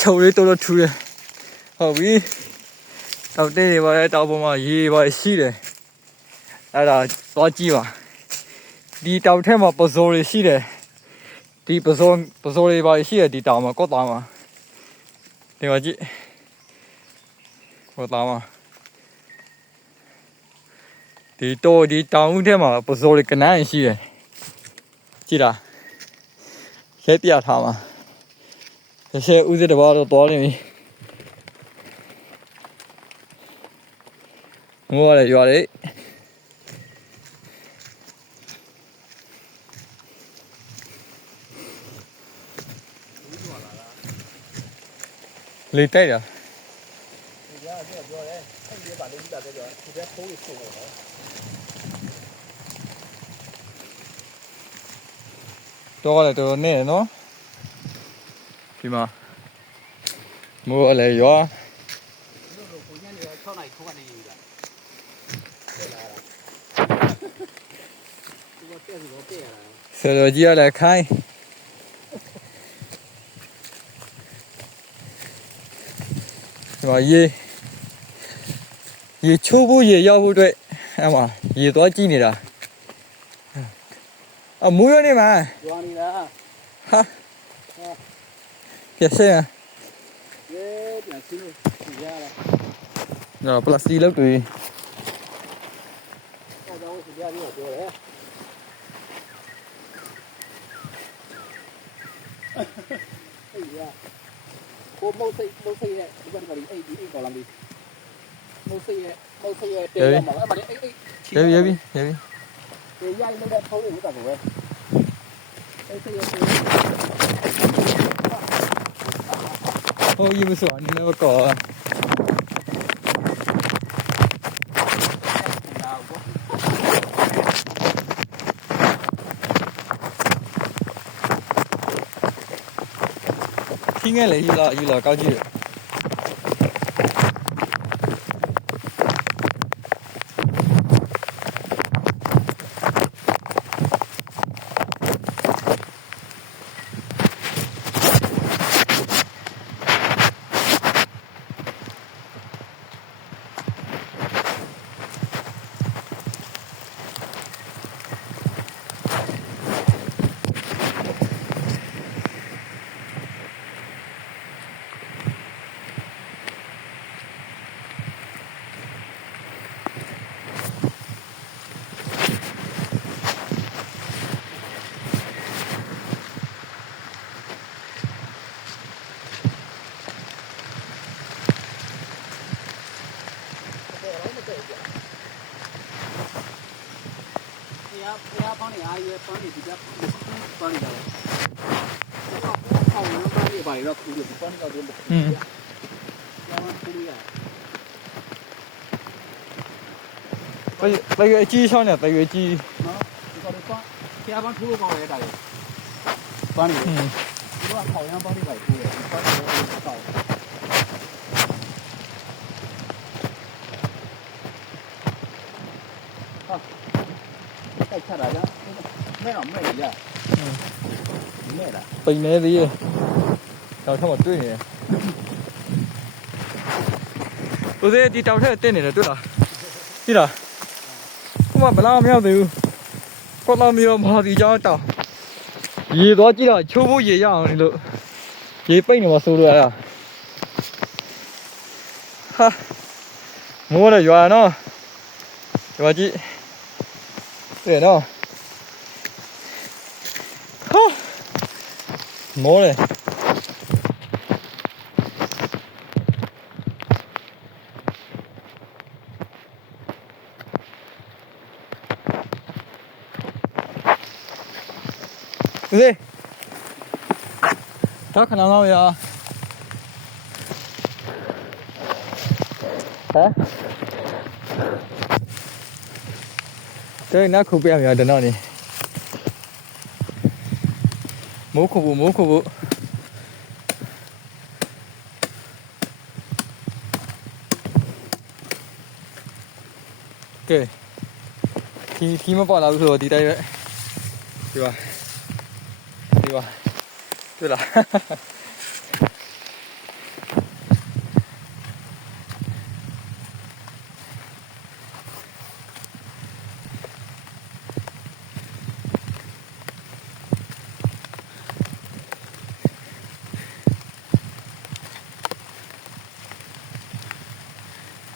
ချုံလေးတော်တော်ထူတယ်ဟုတ်ပြီတောက်တဲ့တွေပါလေတောက်ပေါ်မှာရေပါရှိတယ်အဲ့ဒါသွားကြည့်ပါဒီတောက်ထဲမှာပဇော်တွေရှိတယ်ဒီပဇော်ပဇော်တွေပါရှိတယ်ဒီတောင်မှာကော့တောင်မှာဒီမှာကြည့်ကော့တောင်မှာဒီတော့ဒီတောင်ဦးထဲမှာပဇော်တွေကနန်းရှိတယ်ကြည့်လားရဲပြထားမှာ တရှယ်ဦးစစ်တဘာတော့သွားနေပြီငိုရတယ်ရွာလေးလေတိုက်တာပြောပြောပြောတယ်အဲ့ဒီပါလေးကြီးတာပြောပြောဒီဘက်ဖိုးကိုဆိုတော့တော့လည်းတော်တော်နဲ့နော် ဒီမှာမိုးအလည်းရွာတို့တို့ကိုညနေ6နိုင်ထိုးကနေယူတာတက်လာတာဒီကတက်စီတော့တ က်ရတာဆယ်တော်ကြီးကလည်းခိုင်းဒီမှာရေရေချိုးဖို့ရေရောက်ဖို့အတွက်အဲ့မှာရေသွားကြည့်နေတာအမူးရနေမှာကျွာနေတာပြက်စဲရရဲပြန်စီးလို့ရတာနော်ပလတ်စတိလောက်တွေဟောတော့စီရပြီးတော့ပြောတယ်အေးရကိုမုတ်စိတ်မုတ်စိတ်ရဲ့ဒီဘက်ကလေးအဲ့ဒီအဲ့ကော်လမ်လေးမုတ်စိတ်ရဲ့မုတ်စိတ်ရဲ့တဲရမှာအဲ့မလေးအဲ့အဲ့ရပြီရပြီရပြီဒီရိုက်နေတဲ့ထုံးလေးကိုတက်ကိုပဲအဲ့စိတ်ရဲ့ ဟိုကြီးမစွာနေတော့ကောခင်းငယ်လေယူလာယူလာကောက်ကြည့်ရဘုရားဘုရားပေါင်းနေအားရပန်းနေ ဒီကပန်းနေတာ။အော်နော်ဘာလဲဘာလဲတော့ခုဒီပန်းနေတာတော့။ဟင်း။ဘာမှမလုပ်ရ။北北岳鸡少呢，北岳鸡。啊，你搞的光，第二帮出光也打的，帮你。嗯。你把烤羊帮你买出来，你帮我搞。 မဲတော့မဲရမဲလားပိန်နေသေးရဲ့တောင်ထက်မှာတွေ့နေတယ်ဦးသေးဒီတောင်ထက်တက်နေတယ်တွေ့လားကြည့်လားဟိုမှာဘလားမရောက်သေးဘူးကောလာမီယောမဟာဒီကျောင်းတောင်ရေသွားကြည့်တော့ချိုးဖို့ရေရအောင်လို့ရေပိတ်နေမှာဆိုလို့ရတာဟာမိုးရရွာနော်ဒီမှာကြည့်တွေ့နော် မိုးလေဦးသေးတော့ခဏလောက်ရဟမ်တဲ့နောက်ခုပြရ မယ်တော့နေမိုးခုဘူးမိုးခုဘူးကဲဒီဒီမပေါ်လာဘူးဆိုတော့ဒီတိုင်းပဲဒီပါဒီပါတွေ့လား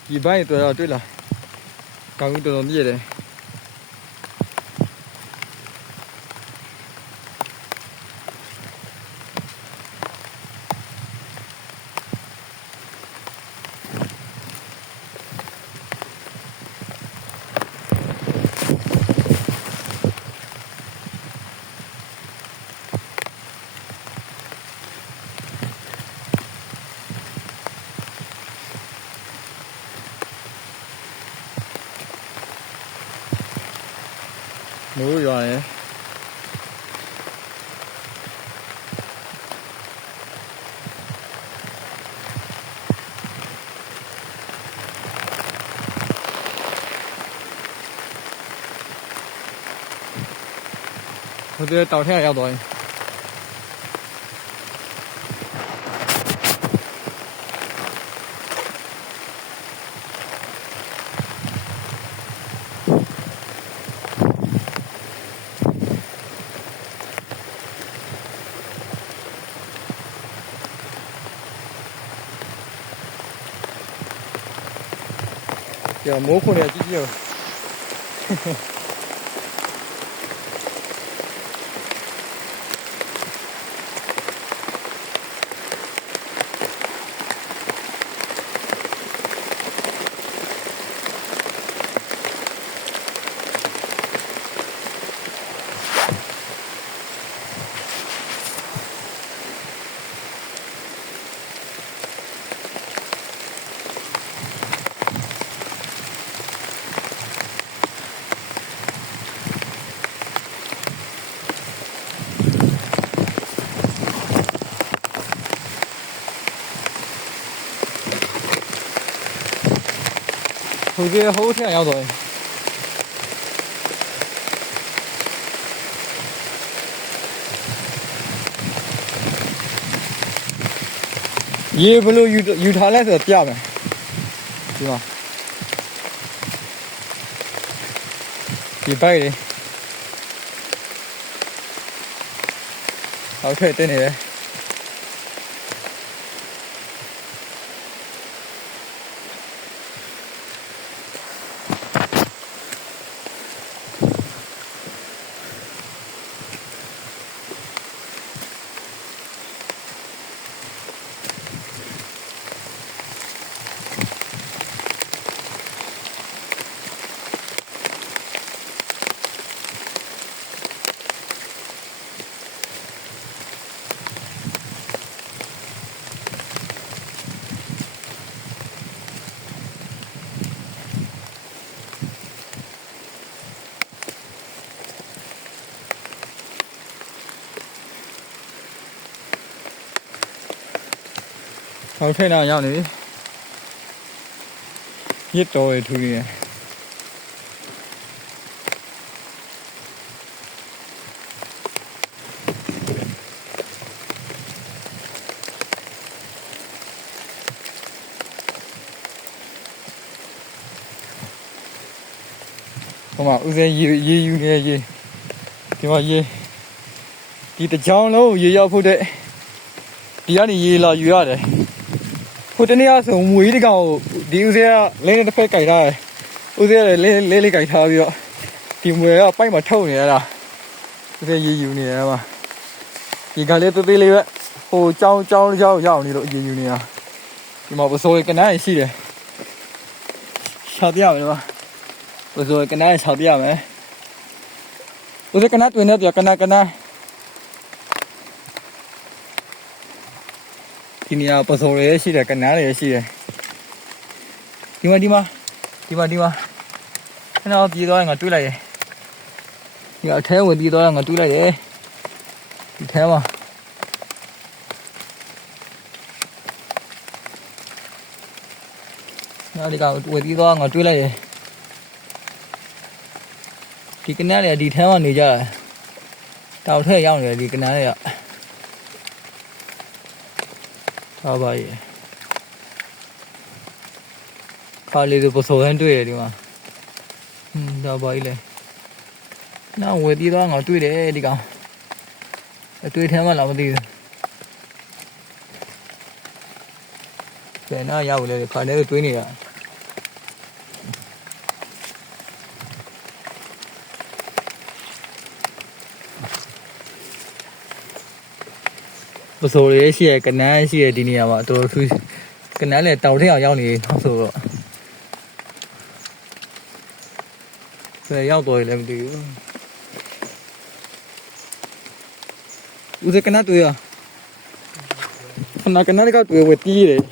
ဒီဘိုင်းတွေ့တော့တွေ့လားကောင်းကြီးတော်တော်မြ ည့်တယ်မိုးရွာရယ်ဟိုတဲ့ တောင်ထက်ရောက်သွားရင်ပြမိုး ခွန်ရကြီးကြီးရောဟိုတဲ့ဟိုထက်ရောက်သွားရင်ရေဘလို့ယူယူထား လဲဆိုတော့ပြမယ်ဒီမှာဒီဘိုက်လေးအောက်ထည့်တင်းနေတယ်ဟောက်ထိတ်တော့ရောက်နေပြီရစ်တော်ရထူနေတယ်ဟိုမှာဦးစဲရေရေယူနေရေဒီမှာရေဒီတကြောင်လုံးရေရောက်ဖို့တဲ့ဒီကနေရေလာယူရတယ် ဟိုတနေ့ကဆိုငွေတကောင်ကိုဒီဦးစဲကလင်းတစ်ဖက်ကြိုက်ထားတယ်ဦးစဲကလည်းလေးလေးလေးကြိုက်ထားပြီးတော့ဒီငွေကပိုက်မှာထုတ်နေရတာဦးစဲရေယူနေရမှာဒီကလေးသေးသေးလေးပဲဟိုကြောင်းကြောင်းကြောင်းရောက်နေလို့ရေယူနေတာဒီမှာပစိုးကနန်းရှိတယ်ရှာပြရမယ်ပါပစိုးကနန်းရှာပြရမယ်ဦးစဲကနန်းတွင်နေပြကနန်းကန ဒီနေရာပစော်ရဲရှိတယ်ကနန်းရဲရှိတယ်ဒီမှာဒီမှာဒီမှာဒီမှာခဏပြေးသွားရင်ငါတွေးလိုက်တယ်ဒီအထဲဝင်ပြေးသွားရင်ငါတွေးလိုက်တယ်ဒီထဲမှာနားဒီကဝင်ပြေးသွားငါတွေးလိုက်တယ်ဒီကနန်းရဲဒီထဲမှာနေကြတာတောက်ထဲရောက်နေတယ်ဒီကနန်းရဲက ဟုတ်ပါရဲ့ခါလေးဆိုပစောဟန်တွေ့တယ်ဒီမှာဟင်းတော့ပါကြီးလေနောက်ဝယ်ပြီးတော့ငါတွေ့တယ်ဒီကောင်အတွေ့ထဲမှာလာမသိဘူးဘယ်နာရောက်လဲခါလေးတွေ့နေရ ပစိုးလေးရှိရကနန်းရှိရဒီနေရာမှာတော်တော်ထူးကနန်းလည်းတောင်ထက်အောင်ရောက်နေတော့ဆိုတော့ဘယ်ရောက်တော့လဲမသိဘူးဦးစကနန်းတွေ့ရခဏကနန်းကတွေ့ဝတီးတယ်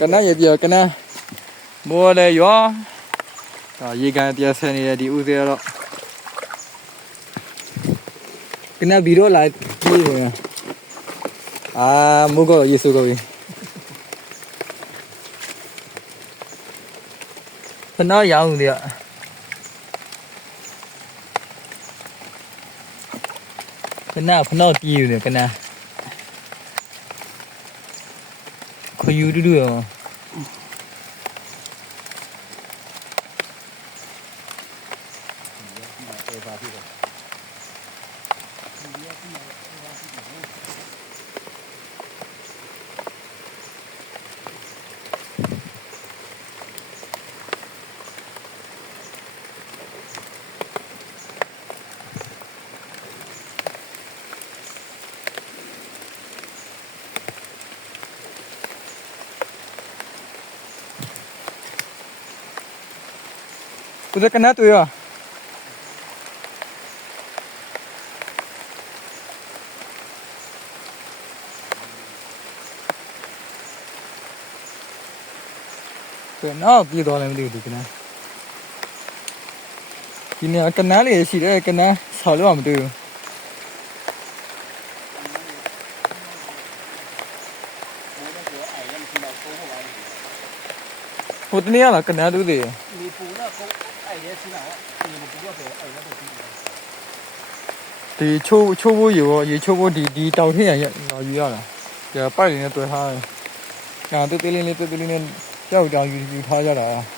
ကနန်းရပြကနန်းမော်လေရောဒါရေကန်တရားဆယ်နေတဲ့ဒီဦးစရတော့ကနန်းဘီတော့လာပြေးနေတာ အာမုကောယေစုကိုပြီဖနာရောင်းတယ်ဖနာဖနာတီးယူတယ်ကနာခယူတူတူရောအေး ပါပြီဦးစကနာတွေ့ရောကနာပြေးသွားလည်းမသိဘူးဒီကနာဒီနေရာကနာလေးရှိတယ်ကနာဆော်လို့မတွေ့ဘူး ဟိုတနေ့ကလားကနန်းတူးတယ်ဒီပူတော့ကိုအဲ့ရဲစီးလာတော့ဒီပူတော့ပြောအဲ့ရဲတော့ပြီးတယ်ဒီချိုးချိုးဖို့ရေရောရေချိုးဖို့ဒီဒီတောင်ထင်းရရယူရတာကြပိုက်ရင်းနဲ့တွေ့ထားတယ်။ညာတူးသေးလေးလေးတူးသေးလေးနဲ့ကြောက်ကြောင်ယူယူထားကြတာ။